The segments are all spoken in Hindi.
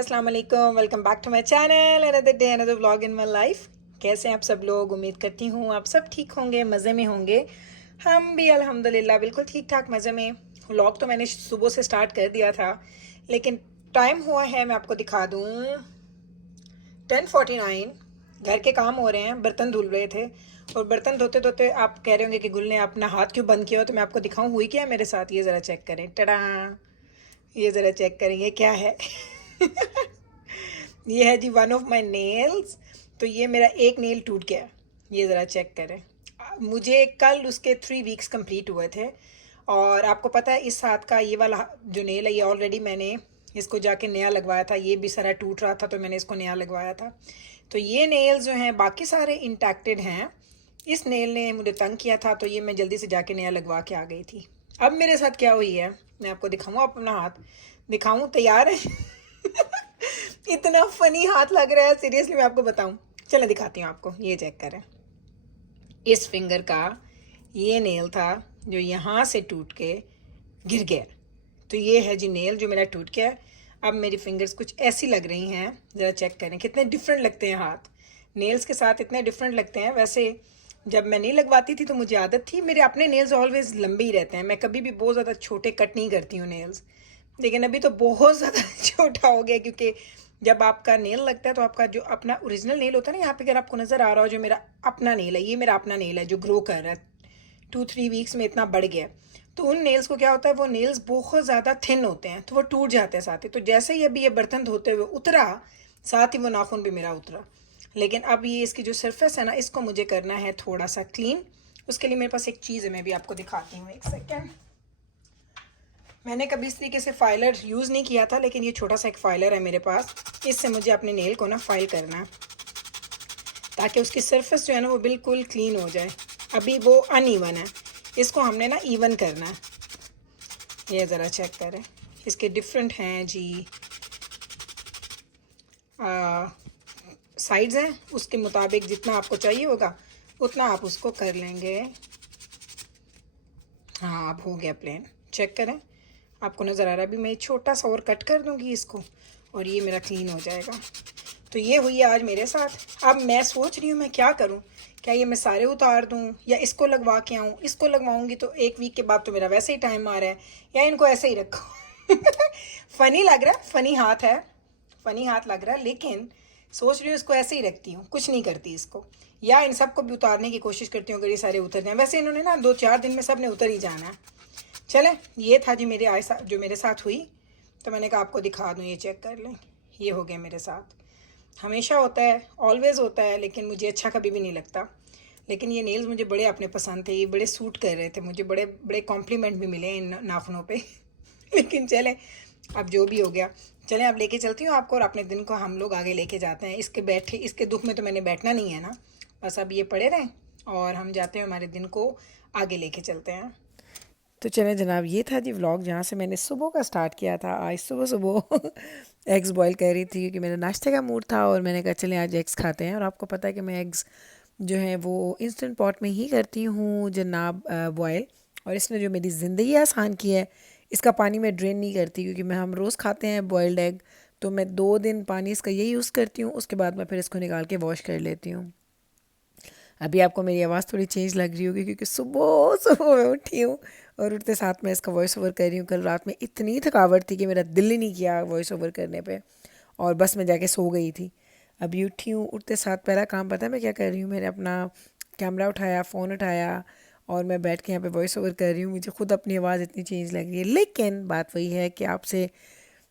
अस्सलाम वालेकुम, welcome back to my channel, another day another vlog in my life. कैसे हैं आप सब लोग? उम्मीद करती हूँ आप सब ठीक होंगे, मज़े में होंगे। हम भी अल्हम्दुलिल्लाह बिल्कुल ठीक ठाक मज़े में। व्लॉग तो मैंने सुबह से स्टार्ट कर दिया था, लेकिन टाइम हुआ है, मैं आपको दिखा दूँ, 10:49। घर के काम हो रहे हैं, बर्तन धुल रहे थे, और बर्तन धोते धोते आप कह रहे होंगे कि गुल ने अपना हाथ क्यों बंद किया हो, तो मैं आपको दिखाऊँ हुई क्या है मेरे साथ। ये ज़रा चेक करें, टड़ा, ये ज़रा चेक करें, ये क्या है। ये है जी वन ऑफ माई नेल्स। तो ये मेरा एक नेल टूट गया, ये ज़रा चेक करें। मुझे कल उसके 3 वीक्स कंप्लीट हुए थे, और आपको पता है इस हाथ का ये वाला जो नेल है, ये ऑलरेडी मैंने इसको जाके नया लगवाया था। ये भी सारा टूट रहा था तो मैंने इसको नया लगवाया था। तो ये नेल्स जो हैं बाकी सारे इंटैक्टेड हैं, इस नेल ने मुझे तंग किया था, तो ये मैं जल्दी से जाके नया लगवा के आ गई थी। अब मेरे साथ क्या हुई है, मैं आपको दिखाऊँ, अपना हाथ दिखाऊँ, तैयार है? इतना फनी हाथ लग रहा है, सीरियसली मैं आपको बताऊं। चलो दिखाती हूँ आपको, ये चेक करें। इस फिंगर का ये नेल था जो यहाँ से टूट के गिर गया। तो ये है जी नेल जो मेरा टूट गया। अब मेरी फिंगर्स कुछ ऐसी लग रही हैं, ज़रा चेक करें कितने डिफरेंट लगते हैं हाथ। नेल्स के साथ इतने डिफरेंट लगते हैं। वैसे जब मैं नहीं लगवाती थी तो मुझे आदत थी, मेरे अपने नेल्स ऑलवेज लंबे ही रहते हैं, मैं कभी भी बहुत ज़्यादा छोटे कट नहीं करती हूँ नेल्स। लेकिन अभी तो बहुत ज़्यादा छोटा हो गया, क्योंकि जब आपका नेल लगता है तो आपका जो अपना ओरिजिनल नेल होता है ना, यहाँ पे अगर आपको नज़र आ रहा हो, जो मेरा अपना नेल है, ये मेरा अपना नेल है जो ग्रो कर रहा है, 2-3 वीक्स में इतना बढ़ गया। तो उन नेल्स को क्या होता है, वो नेल्स बहुत ज़्यादा थिन होते हैं, तो वो टूट जाते हैं साथ ही। तो जैसे ही अभी ये बर्तन धोते हुए उतरा, साथ ही वो नाखून भी मेरा उतरा। लेकिन अब ये इसकी जो सरफेस है ना, इसको मुझे करना है थोड़ा सा क्लीन। उसके लिए मेरे पास एक चीज़ है, मैं भी आपको दिखाती हूँ, एक सेकेंड। मैंने कभी इस तरीके से फाइलर यूज़ नहीं किया था, लेकिन ये छोटा सा एक फाइलर है मेरे पास। इससे मुझे अपने नेल को ना फाइल करना है, ताकि उसकी सरफेस जो है ना वो बिल्कुल क्लीन हो जाए। अभी वो अनइवन है, इसको हमने ना इवन करना है। ये ज़रा चेक करें, इसके डिफरेंट हैं जी साइड्स हैं, उसके मुताबिक जितना आपको चाहिए होगा उतना आप उसको कर लेंगे। हाँ, अब हो गया प्लेन, चेक करें, आपको नज़र आ रहा है। अभी मैं छोटा सा और कट कर दूँगी इसको, और ये मेरा क्लीन हो जाएगा। तो ये हुई है आज मेरे साथ। अब मैं सोच रही हूँ मैं क्या करूँ, क्या ये मैं सारे उतार दूँ या इसको लगवा के आऊँ? इसको लगवाऊँगी तो 1 वीक के बाद तो मेरा वैसे ही टाइम आ रहा है, या इनको ऐसे ही रखो। फ़नी लग रहा है, फ़नी हाथ है, फ़नी हाथ लग रहा है, लेकिन सोच रही हूँ इसको ऐसे ही रखती हूँ, कुछ नहीं करती इसको, या इन सबको भी उतारने की कोशिश करती हूँ अगर ये सारे उतर जाएँ। वैसे इन्होंने ना 2-4 दिन में सब ने उतर ही जाना है। चलें, ये था जी मेरे जो मेरे साथ हुई, तो मैंने कहा आपको दिखा दूँ, ये चेक कर लें। ये हो गया मेरे साथ। हमेशा होता है, ऑलवेज़ होता है, लेकिन मुझे अच्छा कभी भी नहीं लगता। लेकिन ये नेल्स मुझे बड़े अपने पसंद थे, ये बड़े सूट कर रहे थे मुझे, बड़े बड़े कॉम्प्लीमेंट भी मिले इन नाखूनों पे। लेकिन चलें, अब जो भी हो गया। चलें, अब लेके चलती हूँ आपको, और अपने दिन को हम लोग आगे लेके जाते हैं। इसके दुख में तो मैंने बैठना नहीं है ना, बस अब ये पड़े रहें और हम जाते हैं, हमारे दिन को आगे लेके चलते हैं। तो चलें जनाब, ये था जी व्लॉग जहाँ से मैंने सुबह का स्टार्ट किया था। आज सुबह सुबह एग्स बॉईल कर रही थी, क्योंकि मेरा नाश्ते का मूड था, और मैंने कहा चलें आज एग्स खाते हैं। और आपको पता है कि मैं एग्स जो है वो इंस्टेंट पॉट में ही करती हूँ जनाब, बॉयल। और इसने जो मेरी ज़िंदगी आसान की है, इसका पानी मैं ड्रेन नहीं करती, क्योंकि हम रोज़ खाते हैं बॉयल्ड एग, तो मैं 2 दिन पानी इसका यही यूज़ करती हूँ, उसके बाद मैं फिर इसको निकाल के वॉश कर लेती हूँ। अभी आपको मेरी आवाज़ थोड़ी चेंज लग रही होगी, क्योंकि सुबह सुबह मैं उठी हूँ, और उठते साथ में इसका वॉइस ओवर कर रही हूँ। कल रात में इतनी थकावट थी कि मेरा दिल ही नहीं किया वॉइस ओवर करने पे, और बस मैं जाके सो गई थी। अभी उठी हूँ, उठते साथ पहला काम पता है मैं क्या कर रही हूँ? मैंने अपना कैमरा उठाया, फ़ोन उठाया, और मैं बैठ के यहाँ पे वॉइस ओवर कर रही हूँ। मुझे खुद अपनी आवाज़ इतनी चेंज लग रही है, लेकिन बात वही है कि आपसे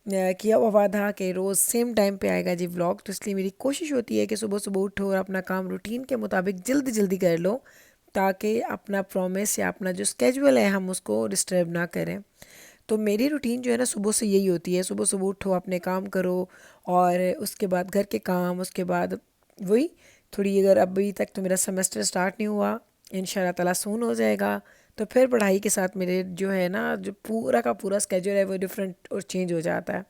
किया हुआ वादा कि रोज़ सेम टाइम पे आएगा जी व्लॉग। तो इसलिए मेरी कोशिश होती है कि सुबह सुबह उठो और अपना काम रूटीन के मुताबिक जल्दी जल्दी कर लो, ताकि अपना प्रॉमिस या अपना जो स्केजुअल है हम उसको डिस्टर्ब ना करें। तो मेरी रूटीन जो है ना सुबह से यही होती है, सुबह सुबह उठो, अपने काम करो, और उसके बाद घर के काम, उसके बाद वही थोड़ी, अगर अभी तक तो मेरा सेमेस्टर स्टार्ट नहीं हुआ, इंशाल्लाह ताला सून हो जाएगा, तो फिर पढ़ाई के साथ मेरे जो है ना, जो पूरा का पूरा स्केड्यूल है वो डिफरेंट और चेंज हो जाता है।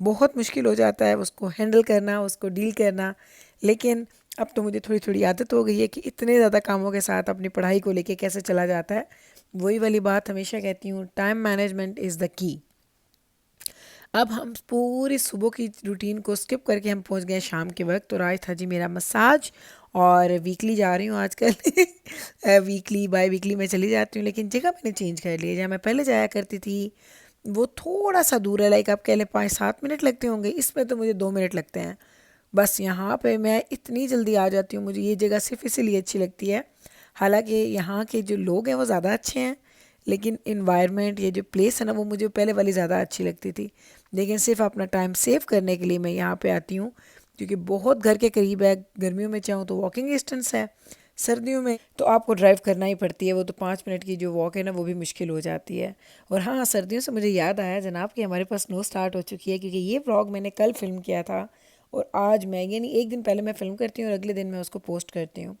बहुत मुश्किल हो जाता है उसको हैंडल करना, उसको डील करना। लेकिन अब तो मुझे थोड़ी थोड़ी आदत हो गई है कि इतने ज़्यादा कामों के साथ अपनी पढ़ाई को लेके कैसे चला जाता है। वही वाली बात हमेशा कहती हूँ, time management is the key. अब हम पूरी सुबह की रूटीन को स्किप करके हम पहुंच गए शाम के वक्त, और आज था जी मेरा मसाज। और वीकली जा रही हूँ आजकल वीकली बाय वीकली मैं चली जाती हूँ, लेकिन जगह मैंने चेंज कर ली है। जहाँ मैं पहले जाया करती थी वो थोड़ा सा दूर है, लाइक आप कह लें 5-7 मिनट लगते होंगे, इसमें तो मुझे 2 मिनट लगते हैं बस। यहाँ पे मैं इतनी जल्दी आ जाती हूँ, मुझे ये जगह सिर्फ इसीलिए अच्छी लगती है। हालांकि यहाँ के जो लोग हैं वो ज़्यादा अच्छे हैं, लेकिन इन्वायरमेंट, ये जो प्लेस है ना, वो मुझे पहले वाली ज़्यादा अच्छी लगती थी। लेकिन सिर्फ अपना टाइम सेव करने के लिए मैं यहाँ पे आती हूँ, क्योंकि बहुत घर के करीब है। गर्मियों में चाहूँ तो वॉकिंग डिस्टेंस है, सर्दियों में तो आपको ड्राइव करना ही पड़ती है। वो तो 5 मिनट की जो वॉक है ना, वो भी मुश्किल हो जाती है। और हाँ, सर्दियों से मुझे याद आया जनाब कि हमारे पास स्नो स्टार्ट हो चुकी है, क्योंकि ये व्लॉग मैंने कल फिल्म किया था, और आज मैं, यानी एक दिन पहले मैं फ़िल्म करती हूँ और अगले दिन मैं उसको पोस्ट करती हूँ।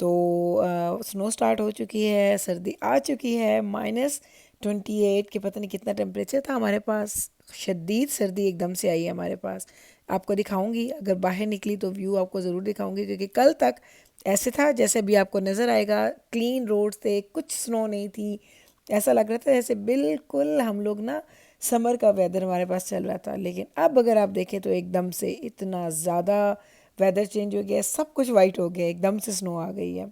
तो स्नो स्टार्ट हो चुकी है, सर्दी आ चुकी है, -28 के पता नहीं कितना टेम्परेचर था हमारे पास। शदीद सर्दी एकदम से आई है हमारे पास। आपको दिखाऊंगी, अगर बाहर निकली तो व्यू आपको ज़रूर दिखाऊंगी, क्योंकि कल तक ऐसे था जैसे भी आपको नज़र आएगा, क्लीन रोड थे, कुछ स्नो नहीं थी। ऐसा लग रहा था जैसे बिल्कुल हम लोग ना समर का वेदर हमारे पास चल रहा था। लेकिन अब अगर आप देखें तो एकदम से इतना ज़्यादा वेदर चेंज हो गया है, सब कुछ वाइट हो गया है, एकदम से स्नो आ गई है।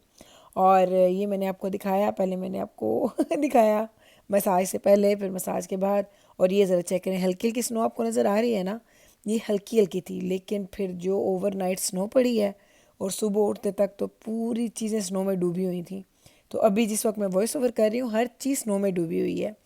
और ये मैंने आपको दिखाया, पहले मैंने आपको दिखाया मसाज से पहले, फिर मसाज के बाद। और ये ज़रा चेक करें, हल्की हल्की स्नो आपको नज़र आ रही है ना, ये हल्की हल्की थी, लेकिन फिर जो ओवरनाइट स्नो पड़ी है और सुबह उठते तक तो पूरी चीज़ें स्नो में डूबी हुई थी। तो अभी जिस वक्त मैं वॉइस ओवर कर रही हूँ, हर चीज़ स्नो में डूबी हुई है।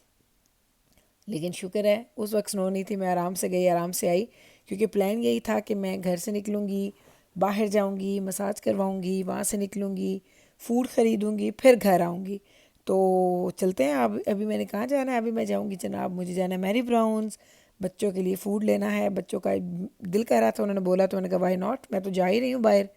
लेकिन शुक्र है उस वक्त स्नो नहीं थी, मैं आराम से गई आराम से आई, क्योंकि प्लान यही था कि मैं घर से निकलूँगी, बाहर जाऊँगी, मसाज करवाऊँगी, वहाँ से निकलूँगी, फ़ूड ख़रीदूँगी, फिर घर आऊँगी। तो चलते हैं। अब अभी मैंने कहाँ जाना है, अभी मैं जाऊँगी जनाब, मुझे जाना है मैरी ब्राउन्स, बच्चों के लिए फ़ूड लेना है। बच्चों का दिल कर रहा था, उन्होंने बोला, तो मैंने कहा वाई नॉट, मैं तो जा ही रही हूँ बाहर,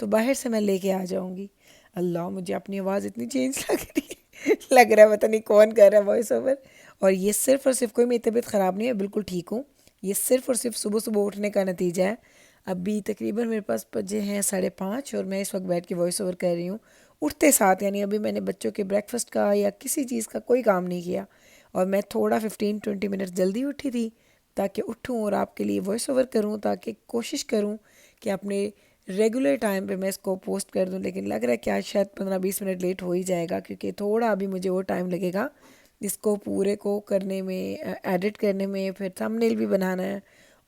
तो बाहर से मैं लेके आ जाऊँगी। अल्लाह, मुझे अपनी आवाज़ इतनी चेंज लग रही है लग रहा है पता नहीं कौन कर रहा है वॉइस ओवर। और ये सिर्फ़ और सिर्फ कोई मेरी तबीयत ख़राब नहीं है, बिल्कुल ठीक हूँ। ये सिर्फ़ और सिर्फ सुबह सुबह उठने का नतीजा है। अभी तकरीबन मेरे पास बजे हैं 5:30, और मैं इस वक्त बैठ के वॉइस ओवर कर रही हूँ उठते साथ। यानी अभी मैंने बच्चों के ब्रेकफास्ट का या किसी चीज़ का कोई काम नहीं किया, और मैं थोड़ा 15-20 मिनट जल्दी उठी थी ताकि उठूँ और आपके लिए वॉइस ओवर करूँ, ताकि कोशिश करूँ कि अपने रेगुलर टाइम पे मैं इसको पोस्ट कर दूं। लेकिन लग रहा है कि आज शायद 15-20 मिनट लेट हो ही जाएगा, क्योंकि थोड़ा अभी मुझे और टाइम लगेगा इसको पूरे को करने में, एडिट करने में, फिर थंबनेल भी बनाना है।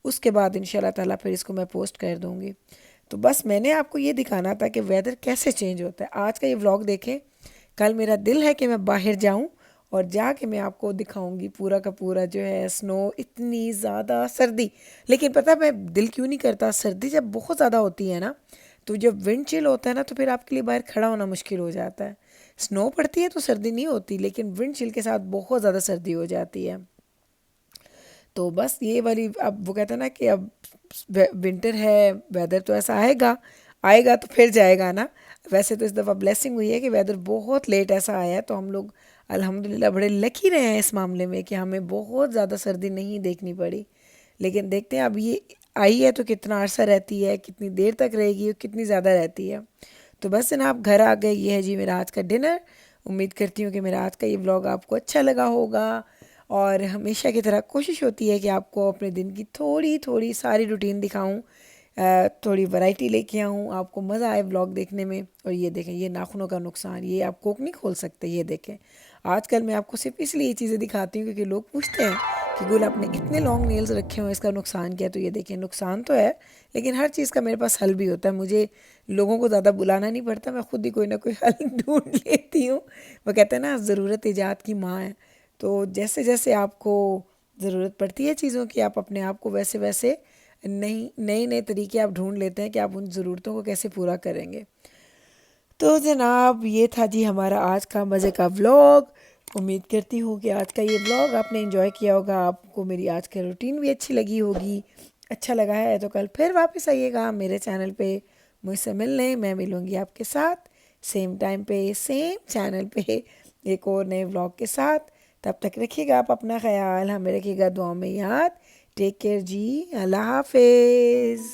उसके बाद इंशाल्लाह ताला फिर इसको मैं पोस्ट कर दूँगी। तो बस मैंने आपको ये दिखाना था कि वेदर कैसे चेंज होता है। आज का ये व्लॉग देखें, कल मेरा दिल है कि मैं बाहर जाऊं और जाके मैं आपको दिखाऊंगी पूरा का पूरा जो है स्नो, इतनी ज़्यादा सर्दी। लेकिन पता है मैं दिल क्यों नहीं करता, सर्दी जब बहुत ज़्यादा होती है ना, तो जब विंड चिल होता है ना, तो फिर आपके लिए बाहर खड़ा होना मुश्किल हो जाता है। स्नो पड़ती है तो सर्दी नहीं होती, लेकिन विंड चिल के साथ बहुत ज़्यादा सर्दी हो जाती है। तो बस ये वाली, अब वो कहते हैं ना कि अब विंटर है, वेदर तो ऐसा आएगा, आएगा तो फिर जाएगा ना। वैसे तो इस दफ़ा ब्लेसिंग हुई है कि वेदर बहुत लेट ऐसा आया है, तो हम लोग अल्हम्दुलिल्लाह बड़े लकी रहे हैं इस मामले में कि हमें बहुत ज़्यादा सर्दी नहीं देखनी पड़ी। लेकिन देखते हैं अब ये आई है तो कितना अरसा रहती है, कितनी देर तक रहेगी और कितनी ज़्यादा रहती है। तो बस जनाब घर आ गए, ये है जी मेरा आज का डिनर। उम्मीद करती हूँ कि मेरा आज का ये व्लॉग आपको अच्छा लगा होगा, और हमेशा की तरह कोशिश होती है कि आपको अपने दिन की थोड़ी थोड़ी सारी रूटीन दिखाऊं, थोड़ी वैरायटी लेके आऊँ, आपको मज़ा आए व्लॉग देखने में। और ये देखें, ये नाखूनों का नुकसान, ये आप कोक नहीं खोल सकते। ये देखें, आजकल मैं आपको सिर्फ इसलिए ये चीज़ें दिखाती हूँ क्योंकि लोग पूछते हैं कि गुल आपने इतने लॉन्ग नेल्स रखे हुए, इसका नुकसान क्या है। तो ये देखें, नुकसान तो है, लेकिन हर चीज़ का मेरे पास हल भी होता है। मुझे लोगों को ज़्यादा बुलाना नहीं पड़ता, मैं खुद ही कोई ना कोई हल ढूंढ लेती हूँ। वो कहते हैं ना, ज़रूरत ईजाद की माँ है। तो जैसे जैसे आपको ज़रूरत पड़ती है चीज़ों की, आप अपने आप को वैसे वैसे नई नए नए तरीके आप ढूंढ लेते हैं कि आप उन ज़रूरतों को कैसे पूरा करेंगे। तो जनाब ये था जी हमारा आज का मज़े का व्लॉग। उम्मीद करती हूँ कि आज का ये व्लॉग आपने एंजॉय किया होगा, आपको मेरी आज की रूटीन भी अच्छी लगी होगी। अच्छा लगा है तो कल फिर वापस आइएगा मेरे चैनल पे मुझसे मिलने। मैं मिलूँगी आपके साथ सेम टाइम पे, सेम चैनल पे, एक और नए व्लॉग के साथ। तब तक रखिएगा आप अपना ख्याल, हमें रखिएगा दुआ में याद। टेक केयर जी, अल्लाह हाफिज़।